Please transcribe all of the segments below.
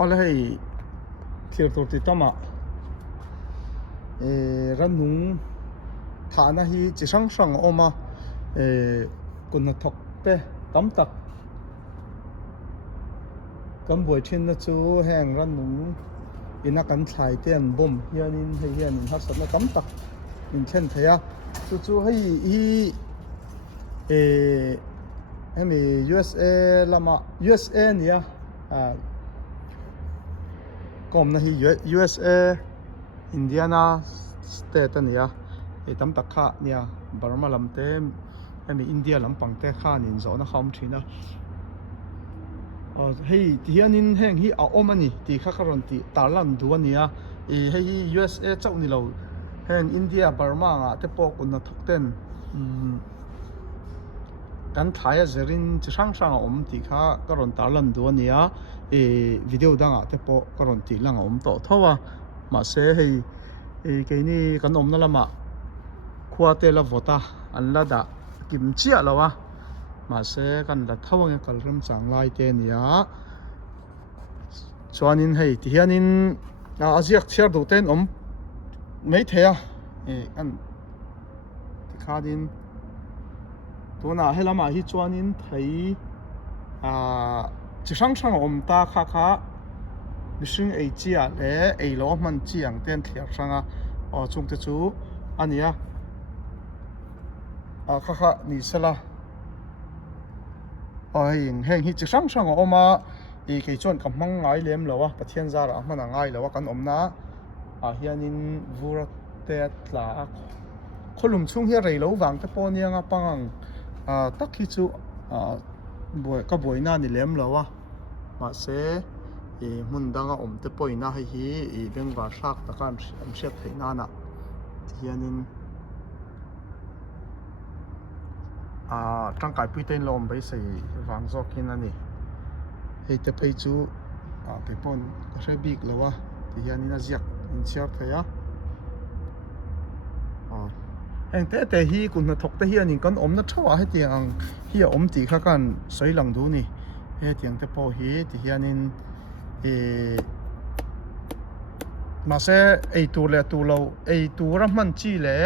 Ola hei thir tur ti tama ran nung thana hi chi sang sang oma kun na thok te tam tak kan boi thin na chu heng ran nung ina kan thlai te an bom hianin hei hianin har sat na tam tak in thlen theya chu hei hi hemi USA lama USA nia kom na hi USA Indiana state ania tam tak kha nia Burma lam te hemi India lampang te kha nin zo na kham thina hei hianin heng hi a omani ti kha karon ti tarlan du ania hei USA chau ni lo heng India Burma nga te po kun na thokten kan thaya zerin chi sang sang om ti kha karon tarlan du ania video danga te po karon ti lang om to thowa ma se hei ke ni kan om na lama khwa te la vota an la da kim chia lawa ma se kan la thawang kal ram chang lai te nia chuanin hei ti hianin aziak thiar du ten om mai theya an ti khadin tuna helama hi chuanin thei chi sang sang om ta kha kha mishing ei chia le ei lo man chiang ten thliar sanga chung te chu ania kha kha ni sala heng hi chi sang sang oma ke chon kam mang ngai lem lawa pathian zara mana ngai lawa kan omna hianin vura te tla kholum chung hi rei lo wang te ponianga pangang tak hi chu boi ka boina ni lem lawa ma se mun danga om te poina hi bengwa sak takan am shet theina na hianin tangkai puiten lom bai sei wang zokin ani hei te phei chu pe pon ka hre bik lawa ti hianin aziak in chiar theya heng te hi kun na thok te hianin kan om na thawa he tiang hi om ti kha kan soilang du ni he tiang te po hi ti hianin ma se ei tu le tu lo ei tu ra man chi le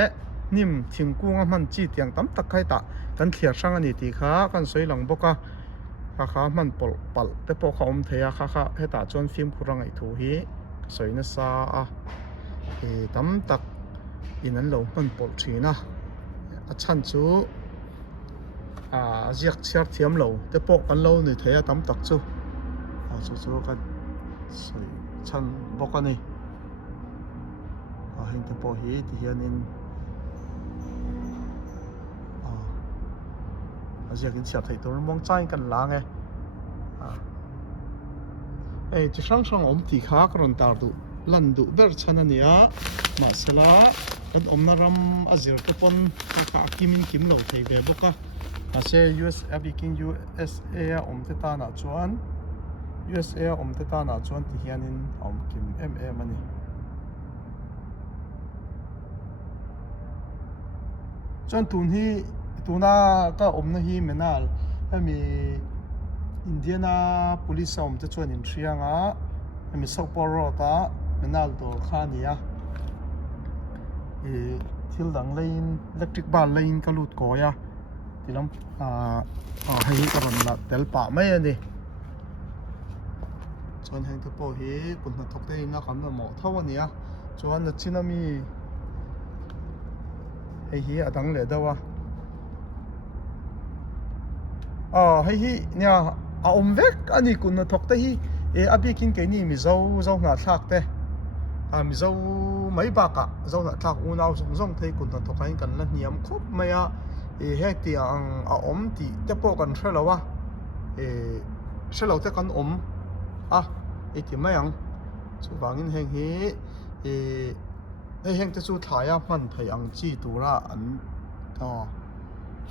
nim thingkung a man chi tiang tam tak khai ta kan thliar sang ani ti kha kan soilang boka kha man pol pal te po kha om theya kha heta chon film khurang ai thu hi soina sa tam tak in an lo man pol thina a chan chu ziak chiar thiam lo te po kan lo ni theya tam tak chu chu kan soi chan boka ni heng te po hi ti hianin aziak in siat thei tur mong chai kan la nge chi sang sang om ti kha karon tar du lan du ber chana nia ma sala kan om na ram azir te pon kha kimin kim lo thei be boka ase US abiking USA om te ta na chuan USA om te ta na chuan ti hianin om kim mm ani chuan tun hi tuna ka om na hi menal hemi Indiana police om te chuan in thrianga hemi Sopor rota menal do khania thil dang lane electric bar lane ka lut ko ya tilam hei ka ron na tel pa mai ani chuan heng te po hi kun na thok te ina kan na mo thaw ania chuan na chinami hei hi adang le dawa hei hi nia om vek ani kun na thok te hi abikin ke ni mi zo na thak te mi zo mai ba ka zo na thak unaw zong thei kun na thok in kan la niam khop maya he ti ang om ti te po kan threlawa shelo te kan om ti mayang chu wangin heng hi heng te chu thaya man thei ang chi tura an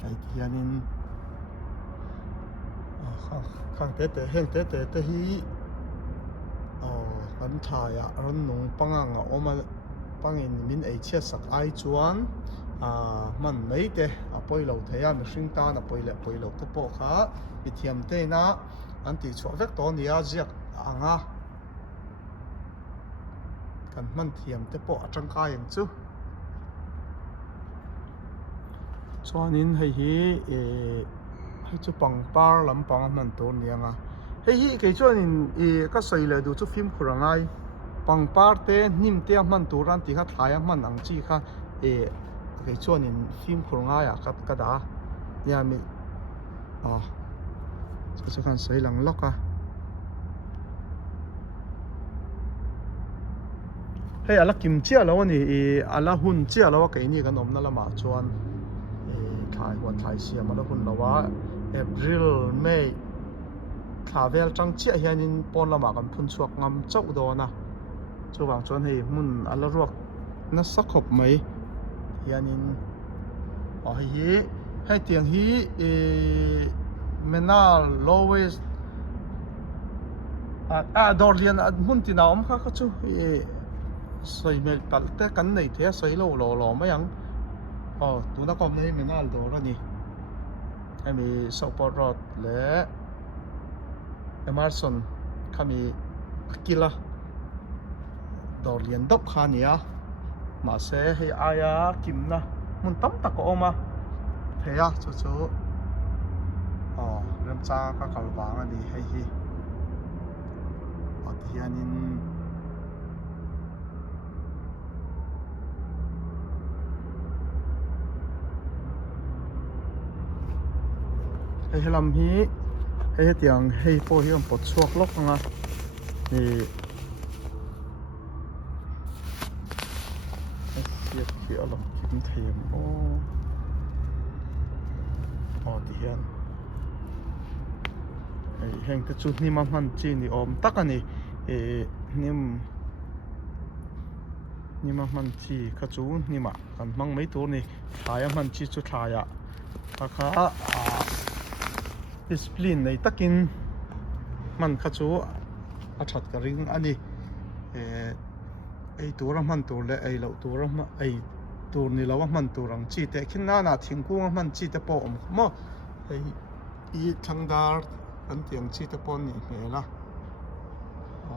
hei hianin khang te heng te hi kan thaya ron nung panganga oma pangin min ei chia sak ai chuan man mai te poi lo theya mi hring ta na poi lo te po kha mi thiam te na an ti chwa vek to nia ziak anga kan man thiam te pawh atangkai ang chu chuanin hei chu pangpar lampang a man tur ni anga hei ke chuanin ka sei le du chu phim khurangai pangpar te nim te man turan ti kha thlai a man ang chi kha ke chuanin phim khurangai a ka da ya mi chu khan sei lang loka hei ala kim chia lo ni ala hun chia lo ke ni kan omna lama chuan thai huan thai siam ala hun lawa April May thavel tang chia hianin pon lama kan phun chuak ngam chau do na chuwang chuan hei mun ala ruak na sakhop mai hianin hei tiang hi menal lowes dorlian mun ti na om kha chu soi mel pal te kan nei the soi lo mai ang tu na kom nei menal do ra ni ami support rod le Emerson kami kila dorlian dop khania ma se hei aya kimna mun tam tak oma theya chu ram cha ka kalwang ani hei hi hianin hei lam hi hei tiang hei po hi pot chuak lok anga khi alok kim them ti hian heng te chu ni ma man chi ni om tak ani ni ma man chi kha chu ni ma kan mang mai tur ni thaya man chi chu thaya kha discipline nei takin man kha chu a that ka ring ani ei tur man tur le ei lo tur ma ei tur ni lo man turang chi te khin na thingkung man chi te po om mo ei I thangdar kan tiang chi te pon ni mela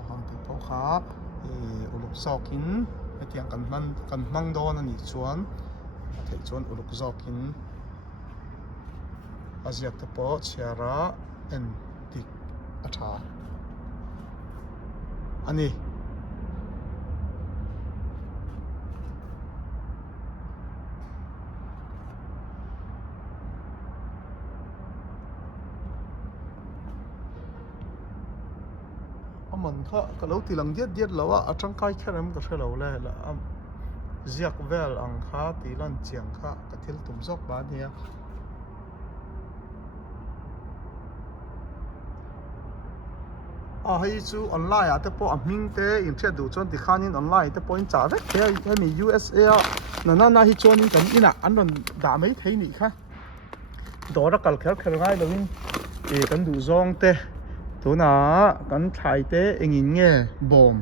han te po kha uluk zokin tiang kan mang don ani chuan thei chuan uluk zokin aziak te po chiara en tik atha ani man kha ka lo ti lang diet lawa atangkai kharam ka thelo le la ziak vel ang kha ti lan chiang kha ka thil tum zok ba nia hei chu online te po aming te in thia du chon ti khanin online te point cha vek te mi USA na hi chon kan ina an ron da mai thei ni kha dora kal khel ngai lovin kan du zong te tuna kan thai te engin nge bom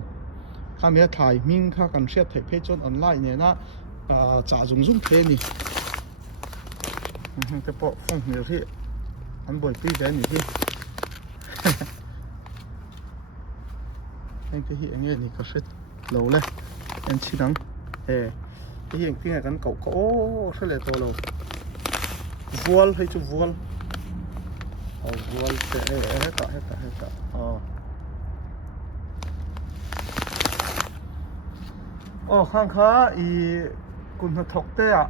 kha me thai ming kha kan hriat thei phe chon online ne na cha zum the ni te po phong ni ri an boi pi ve ni hi anh cái hiện nghe thì có rất lâu lên anh chỉ đắng cái hiện cái này gắn cậu cỗ rất là to lâu vuol hay chú vuol vuol hết cả khang khá cùng hợp thọc tê ạ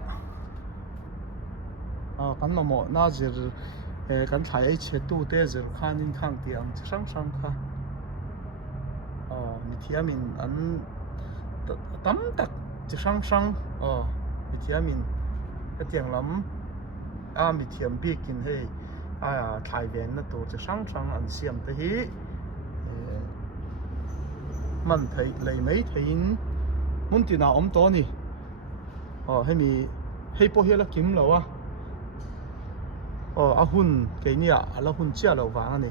cắn mà mỏ na giờ cắn thái ấy chế tu tê giờ khan in khang tiếng sang khá mi thia min an tam tak chi sang mi thia min ka tiang lam mi thiam bi kin hei thai ven na to chi sang an siam te hi man thei lei mai thein mun ti na om to ni hei mi hei po hi la kim lo a hun ke ni ala hun chia lo wang ani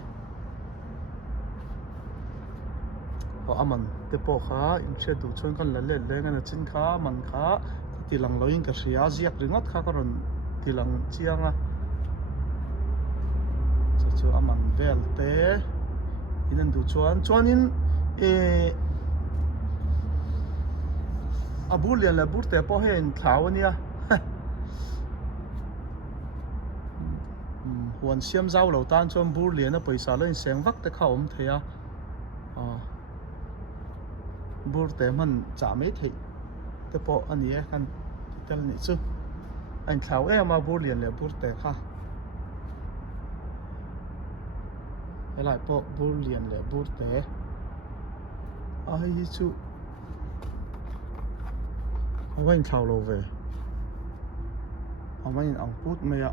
aman te po kha in che du chon kan la le ngana chin kha man kha tilang loin ka ria ziak ringot kha karon tilang chianga chu aman vel te inan du chuan in a bur lian le bur te po hen thlau ania huan siam zau lo tan chuan bur lian a paisa lo in seng vak te kha om theia bur te man cha mai thei te po ani e kan tel ni chu anh thảo em mà bur lian le bur te kha lại po bur lian le bur te ai chu ông anh thảo lo về ông anh put mày ạ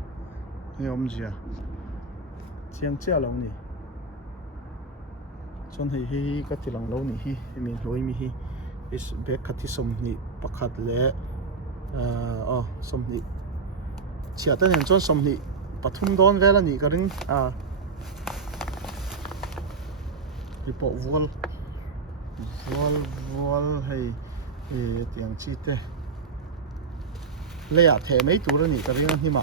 nghe ông gì à chiang chia lâu nè chọn hi cái tiếng lâu nè hi mình lối mi hi is bé khát thì sum nè bạc khát lệ sum nè chia tên hình chọn sum nè bắt thum đón về là nè cái rừng đi bộ vol hay tiếng chi thế lấy thế mấy tuổi rồi nè cái rừng anh mà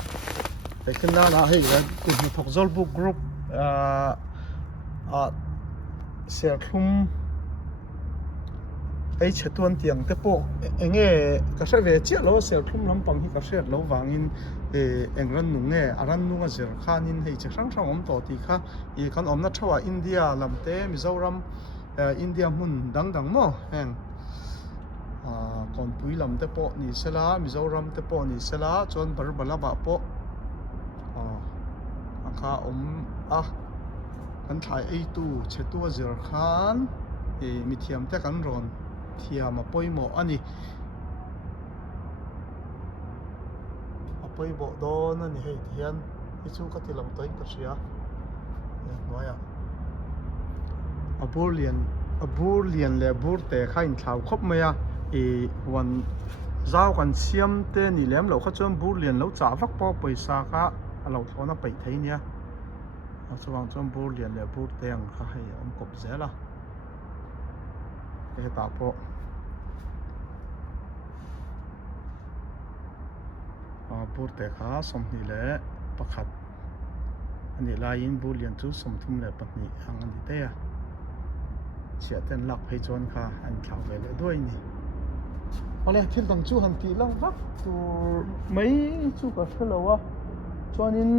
để khi nào là hay là cùng thuộc Zolbook group share room ấy chế tuần tiếng thế bộ anh nghe cái sẽ về chiếc lỗ share room lắm bằng khi cái sẽ lỗ vàng in anh răn nung nghe răn nung giờ khan in hay chỉ sáng sáng ông tổ thì khác thì con ông nó cho India làm thế Mizoram India mun đằng mò anh còn bùi làm thế bộ ni sẽ là Mizoram thế bộ ni sẽ là chọn bờ bờ bạ bộ kha kan thai ei tu chetu zir khan mi thiam te kan ron thiam a poimo ani a poibo don ani hei hian hi chu ka tilam toin ka ria noya a bur lian le bur te kha in thlau khop maya wan zau kan siam te ni lem lo kha chon bur lian lo cha vak po paisa ka alo thona pai thei nia chuang chom bur lian le bur teng kha hei om kop zela ke ta po bur te kha som ni le pakhat ani lain bur lian chu som thum le patni ang ani te ya chia ten lak phei chon kha an thlau ve le doi ni ole thil dang chu han ti lang vak tu mai chu ka thelo chuanin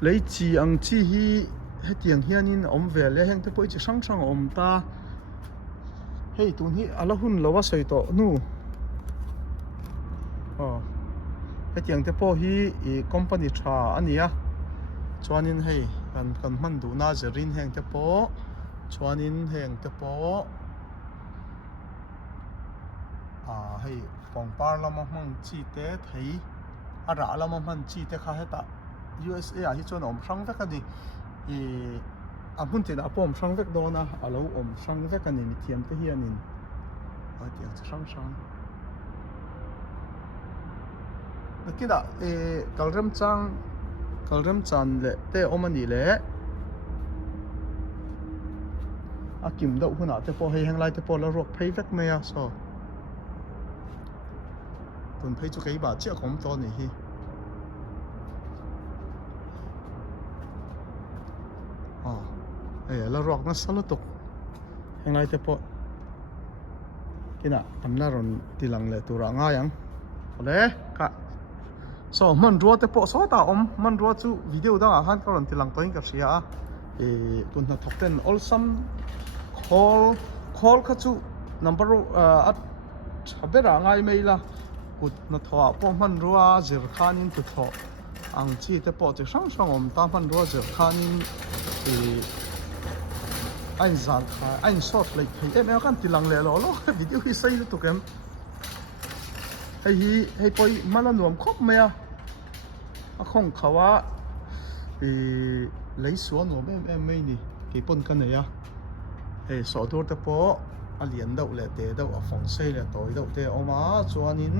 lấy chi ang chi hi he tiang hianin om ve le heng te poi chi sang sang om ta hei tun hi ala hun lawa soi to nu he tiang te po hi company tha ania chuanin hei kan man du na zerin heng te po chuanin heng te po hei pongpar lama mang chi te thei ara lama man chi te kha heta USA hi chuan om sang vek ani amun tin apom sang vek dona alo om sang vek ani mi thiam te hi anin tiang sang kida kalram chan le te omani le akim deuh huna te po hei hanglai te po la rok phei vek meya so tun phei chu kei ba chia kom to ni hi la rok na salo tok hanglai te po kina amna ron tilang le tura nga yang ole ka so man ro te po so ta man ro chu video da han ka ron tilang toin ka sia tun na thok ten all some call kha chu number at chabera ngai mai la kut na thwa po man ro zir khanin tu tho ang chi te po chi sang sang om ta man ro zir khanin anh zan kha anh sort like thei em kan tilang le lo video hi sai tu kem hei poi mala nuam khop maya a khong khawa lấy xuống nuam em mai ni ke pon kan ya so tur te po a lian deuh le te deuh a phong sei le toi deuh te oma chuanin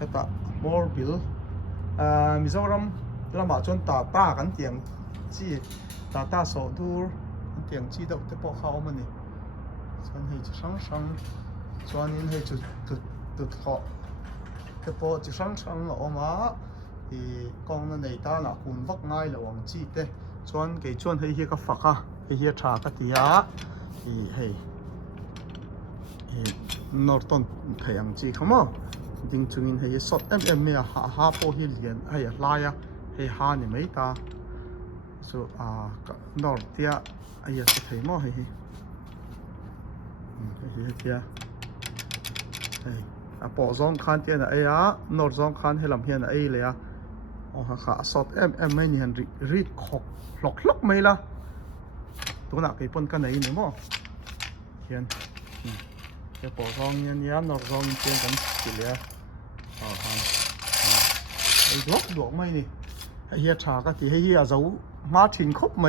heta more bill Mizoram lama chuan ta kan tiang chi ta so tur tiang chi deuh te po kha oma ni chuan hei chi sang chuanin hei chu tu tho te po chi sang oma kong na nei ta na kun vak ngai lo ang chi te chuan ke chuan hei hi ka faka hei hi tha ka tia hei Norton thầy ăn chi không á ding chung in hay sốt em à ha po hi liền hay lai à hay ha ni mấy ta so Nord tia ai sẽ thấy mà hay tia hay bỏ zong khan tia là ai á Nord zong khan hay làm hiền là aiเลยà ha sốt em mấy ni hành ri khóc lọc mấy laตัวนักไอ้ปนกันไหนเนี่ยมั้งเห็นจะปอทองเนี่ยนอกรองเตียงกันสิเลยไอ้ดอกไม่นี่ไอ้เหี้ยชาก็ที่ให้เหี้ยเจ้ามาถึงครบไหม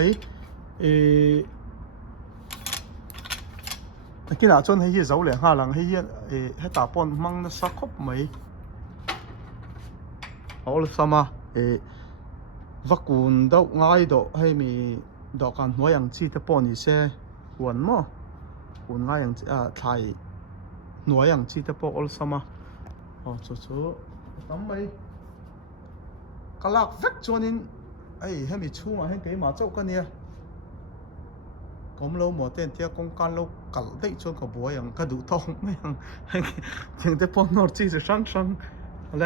กินอาจนให้เหี้ยเจ้าเลยหลังให้เหี้ยให้ตาปนมั่งนะสักครบไหมเอาเลยสมาวักกุนดอกง่ายดอกให้มีดอกกันหัวอย่างที่ตะปอนอีเซ่หวนมั้งหวนง่ายอย่างไทยหัวอย่างที่ตะปอนอลสมาจู่ทำไมกลักเวกจวนินให้มีชูมาให้เก๋มาเจ้ากันเนี่ยก็เราหมดเต้นเที่ยวกงการเรากัดได้จนกับบัวอย่างกระดูกทองไม่อย่างตะปอนนอร์จีจะช่างอะไร